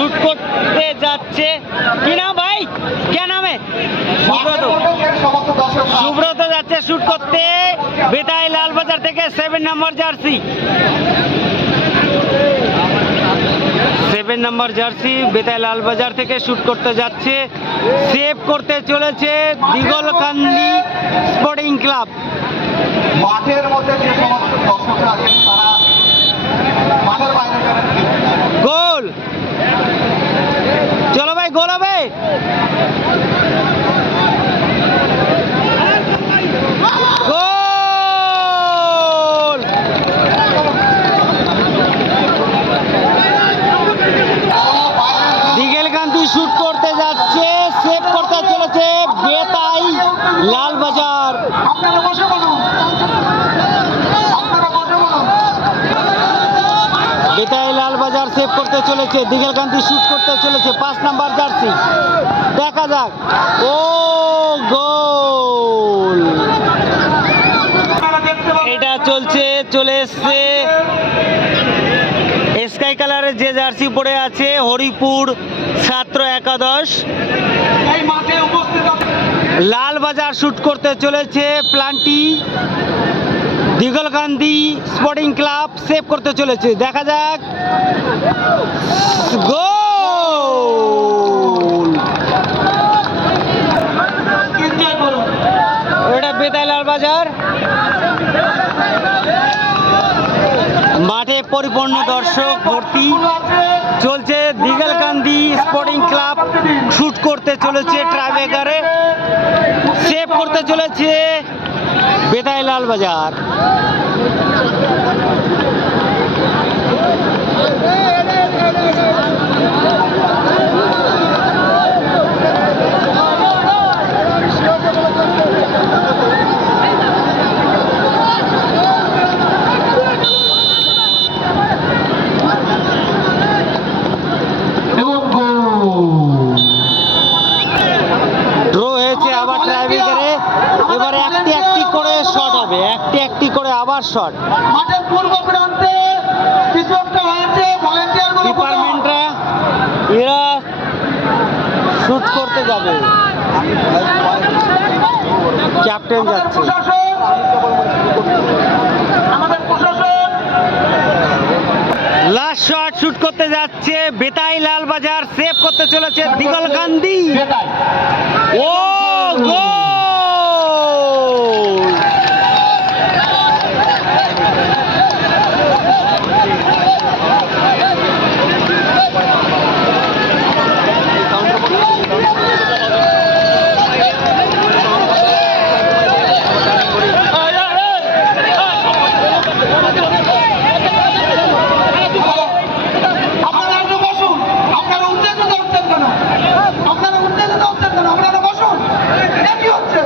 Shoot করতে যাচ্ছে। কি নাম ভাই, কে নামে? সুব্রত। সুব্রত যাচ্ছে শুট করতে বেতাই লালবাজার থেকে 7 নম্বর জার্সি। 7 নম্বর জার্সি বেতাই লালবাজার থেকে শুট করতে যাচ্ছে। সেভ করতে চলেছে দিগলকান্দি স্পোর্টিং ক্লাব। মাঠের মধ্যে যে সমস্ত দর্শকরা আছেন তারা মাঠের বাইরে যাবেন। গোল, চলো ভাই, গোল হবে। গোল! দিগলকান্দি শুট করতে যাচ্ছে, সেভ করতে চলেছে বেতাই লালবাজার। আপনারা বসে বলুন, আপনারা বসে বলুন। বেতাই লালবাজার সেভ করতে চলেছে, দিগলকান্দি শুট করতে চলেছে 5 নাম্বার জার্সি। দেখা যাক। ও গোল! এটা চলে এসছে স্কাই কালারের যে জার্সি পরে আছে হরিপুর ছাত্র একাদশ। এই মাঠে উপস্থিত আছেন লালবাজার শুট করতে চলেছে plenty Digalkandi sporting club save করতে চলেছে। দেখা যাক। গোল! এনজয় করুন। এটা বেতাই লালবাজার। মাঠে পরিপূর্ণ দর্শক ভর্তি। চলছে দিগলকান্দি স্পোর্টিং ক্লাব শুট করতে চলেছে ট্রাইব্রেকারে, সেভ করতে চলেছে বেতাই লালবাজার। ড্র হয়েছে আবার ট্রাইব্রেকারে। এবারে একটি করে শট হবে, একটি করে আবার শট। মাঠের পূর্ব প্রান্তে কিছু একটা হয়েছে, ভলেন্টিয়ার গুলো ডিপার্টমেন্টরা এরা শুট করতে যাবে। ক্যাপ্টেন যাচ্ছে। আমাদের প্রশাসন লাস্ট শট শুট করতে যাচ্ছে বেতাই লালবাজার, সেভ করতে চলেছে দিগলকান্দি। ও গোল! আপনারা একটু বসুন। আপনারা উঠতে যেতে হচ্ছেন কেন? আপনারা উঠতে যেতে হচ্ছেন কেন? আপনারা বসুন। এটা কি হচ্ছে?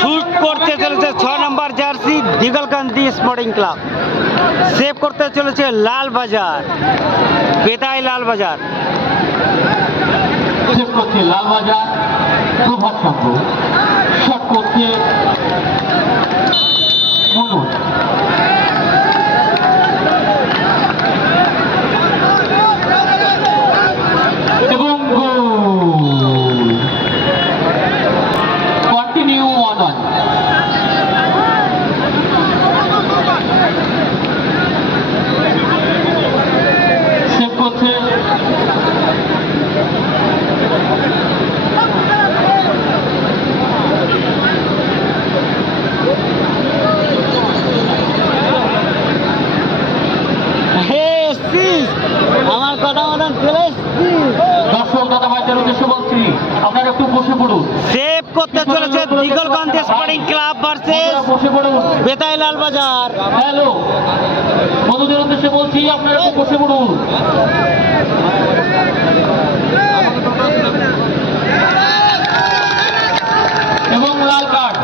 শুট করতে চলেছে 6 number jersey Diglakandi sporting club, save করতে চলেছে লালবাজার বেতাই লালবাজার। সেভ করছে লালবাজার প্রভাত সংঘ, শট করছে মনোজ। এবং গোল! কন্টিনিউ 1-1। সেভ করছে আমার কথা মতন চলে এসছি। দর্শক দাদা ভাইদের উদ্দেশ্যে বলছি, আপনারা একটু বসে পড়ুন। সেভ করতে চলেছে দিগলকান্দি স্পোর্টিং ক্লাব ভার্সেস আপনারা বসে পড়ুন। বেতাই লালবাজার। হ্যালো, বন্ধুদের উদ্দেশ্যে বলছি, আপনারা একটু বসে পড়ুন। এবং লাল কার্ড,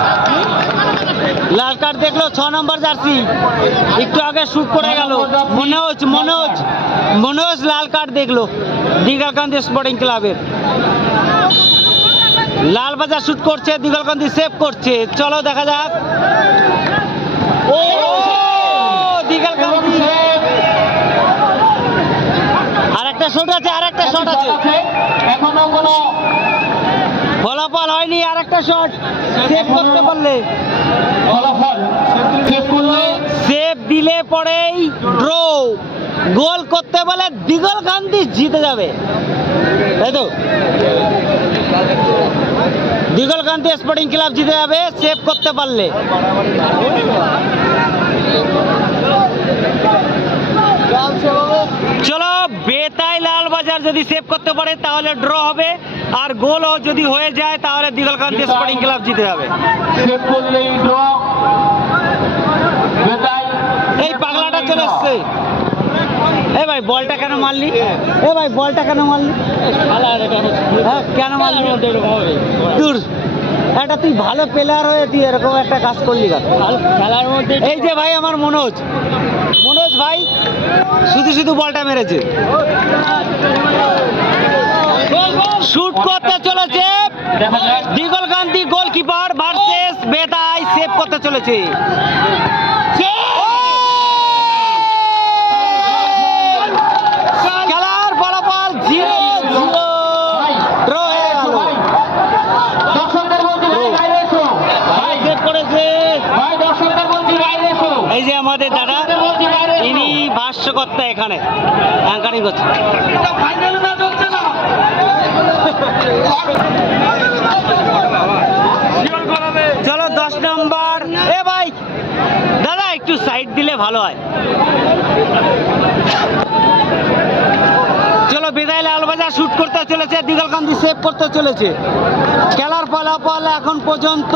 লাল কার্ড দেখলো 6 নম্বর জার্সি, একটু আগে শুট করে গেল। মনোজ লাল কার্ড দেখলো দিগলকান্দি স্পোর্টিং ক্লাবের। লালবাজার শুট করছে, দিগলকান্দি সেভ করছে। চলো দেখা যাক। ও দিগলকান্দি শট আছে, আর একটা শট আছে, এখনো কোনো ফলাফল হয়নি, আর একটা শট সেভ করতে পারলে, ফলাফল চেক করলে সেভ দিলে পরেই ড্র, গোল করতে বলে দিগলকান্দি জিতে যাবে, তাই তো? দিগলকান্দি স্পোর্টিং ক্লাব জিতে যাবে সেভ করতে পারলে। চলো, বেতাই লালবাজার যদি সেভ করতে পারে তাহলে ড্র হবে, আর গোলও যদি হয়ে যায় তাহলে দিগলকান্দি স্পোর্টিং ক্লাব জিতে যাবে। চেক করলেই ড্র। বেতাই এই পাগলাটা চলে এসছে। এ ভাই বলটা কেন মারলি? এ ভাই বলটা কেন মারলি? হ্যাঁ, কেন মারলি? দূর, একটা তুই ভালো প্লেয়ার হয়ে তুই এরকম একটা কাজ করলি কেন? খেলার মধ্যে এই যে ভাই আমার মনোজ ভাই শুধু শুধু বলটা মেরেছে। শুট করতে চলেছে দিগলকান্দি, গোলকিপার ভার্সেস বেতাই সেভ করতে চলেছে। খেলার ফলাফল 0-0 ড্র হয়ে গেল। দর্শকদের বলছি ভাই বাইরে এসো। ভাই সেভ করেছে ভাই দর্শকদের বলছি বাইরে এসো। এই যে আমাদের দাদা, দর্শকদের বলছি বাইরে এসো। ইনি ভাষ্যকর্তা, এখানে অ্যাঙ্কারিং করছে। এটা ফাইনাল ম্যাচ হচ্ছে না। চলো 10 নম্বর। এ ভাই দাদা একটু সাইড দিলে ভালো হয়। চলো, বেতাই লালবাজার শুট করতে চলেছে, দিগলকান্দি সেভ করতে চলেছে। খেলার ফলাফল এখন পর্যন্ত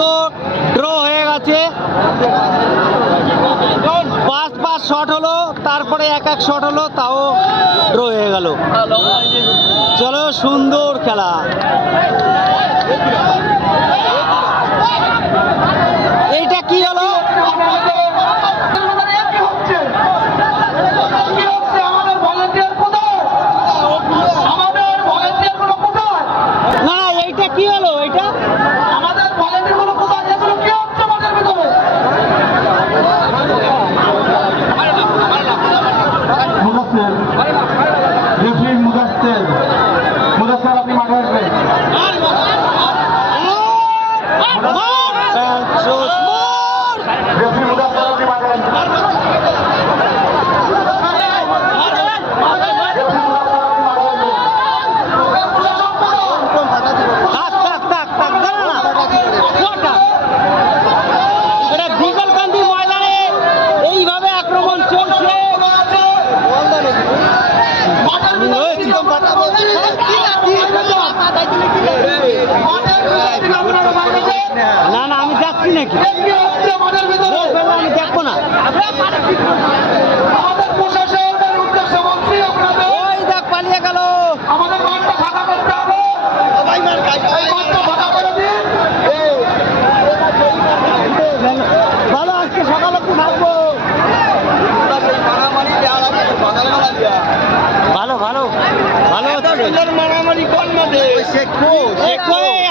ড্র হয়ে গেছে। 5 শট হলো, তারপরে 1 শট হলো, তাও ড্র হয়ে গেল। চলো, সুন্দর খেলা। এইটা কি হলো? কি হচ্ছে? কি হচ্ছে? আমাদের ভলান্টিয়ার কোথায়? আমাদের ভলান্টিয়ার গুলো কোথায়? না না, এইটা কি হলো? এইটা আমাদের ভলান্টিয়ার গুলো কোথায়? এগুলো কি হচ্ছে আমাদের ভিতরে? মুদাসসির, রেফারি মুদাসসির, আপনি মাঠে আসবেন। রেফারি মুদাসসির, আপনি মাঠে আসবেন। এটা দিগলকান্দি ময়দানে এইভাবে আক্রমণ চলছে। না না, আমি যাচ্ছি নাকি? আমি দেখবো না। আমাদের প্রশাসনের উদ্দেশ্যে বলছি আপনাদের, ওই দেখ পালিয়ে গেল। আমাদের মাঠটা ফাঁকা করতে হবে। এই মাঠটা ফাঁকা করে দিন। ভালো, আজকে সকালে একটু থাকবো। ভালো ভালো ভালো হচ্ছে। মারামারি কোন মাঠে?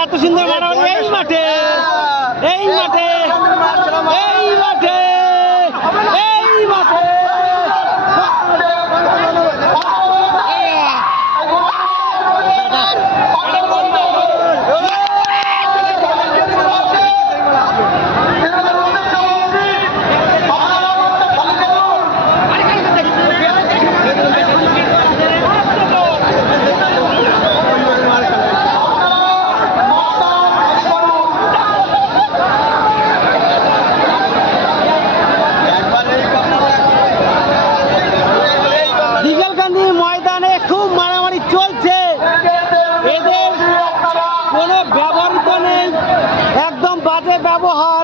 এত সুন্দর মারামারি এই মাঠে, এই মাঠে, এই মাঠে, এই মাঠে। দিগলকান্দি ময়দানে খুব মারামারি চলছে। এদের কোনো ব্যবহৃত নেই, একদম বাজে ব্যবহার,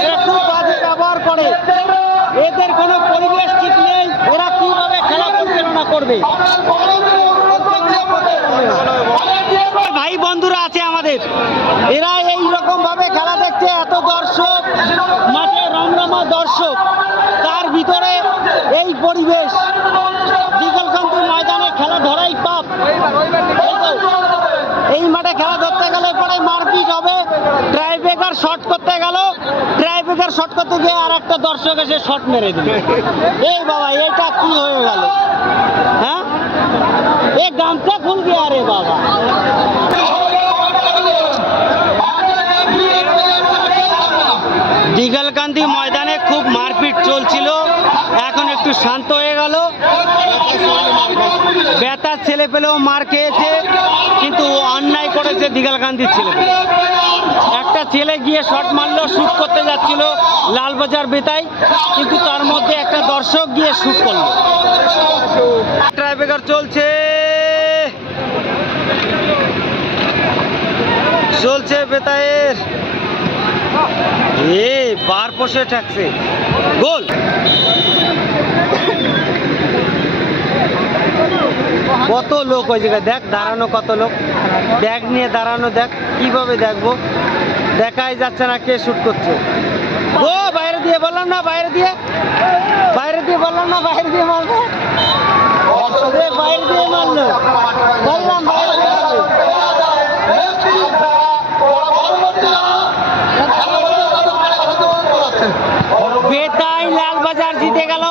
এরা খুব বাজে ব্যবহার করে। এদের কোনো পরিবেশ ঠিক নেই, এরা কিভাবে খেলা পরিচালনা করবে? ভাই বন্ধুরা আছে আমাদের, এরা এই রকম ভাবে খেলা দেখছে, এত দর্শক মাঠে, রমরমা দর্শক, তার ভিতরে এই পরিবেশ। দিগলকান্দি ময়দানে খেলা ধরাই পাপ। এই মাঠে খেলা ধরতে গেলে পরে মারপিট হবে। ট্রাইব্রেকার শর্ট করতে গেল, ট্রাইব্রেকার ট্রাইবেকার শট করতে গিয়ে আর একটা দর্শক এসে শট মেরে দিল। এই বাবা এটা কি হয়ে গেল? হ্যাঁ, এ গামছা খুল গিয়া রে বাবা। দিঘলকান্দি ময়দানে খুব মারপিট চলছিল, এখন একটু শান্ত হয়ে গেল। বেতার ছেলে পেলেও মার খেয়েছে, কিন্তু অন্যায় করেছে দিঘলকান্দির ছেলে। একটা ছেলে গিয়ে শট মারলো, শ্যুট করতে যাচ্ছিল লালবাজার বেতায়, কিন্তু তার মধ্যে একটা দর্শক গিয়ে শ্যুট করলো। ট্রাইবেকার চলছে চলছে বেতায়ের, এ বার পোষে ঠেকছে, গোল। কত লোক ওই জায়গায়, দেখ দাঁড়ানো কত লোক, ব্যাগ নিয়ে দাঁড়ানো, দেখ কিভাবে দেখবো, দেখাই যাচ্ছে না কে শুট করছে। ও বাইরে দিয়ে বললাম না, বাইরে দিয়ে বললাম না, বাইরে দিয়ে মারবে, বাইরে দিয়ে মারলো, বললাম বাইরে দিয়ে মারবে। বেতাই লালবাজার জিতে গেল।